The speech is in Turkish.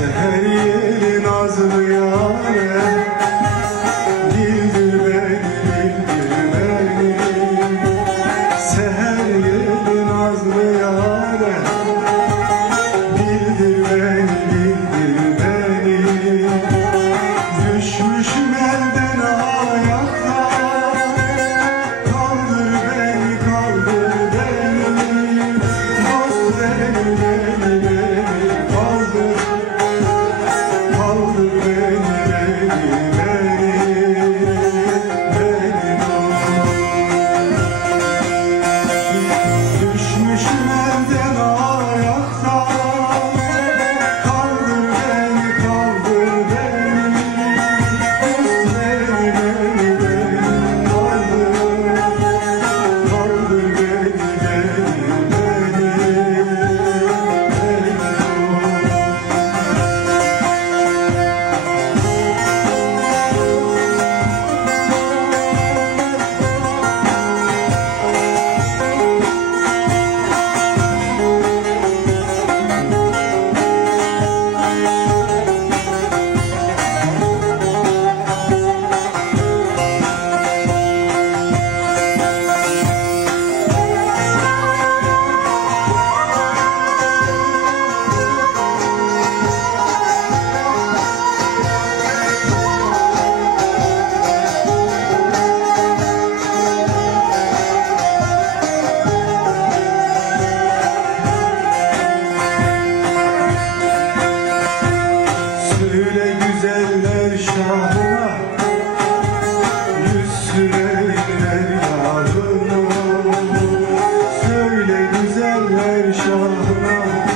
Yeah. şahına Söyle güzeller şahına.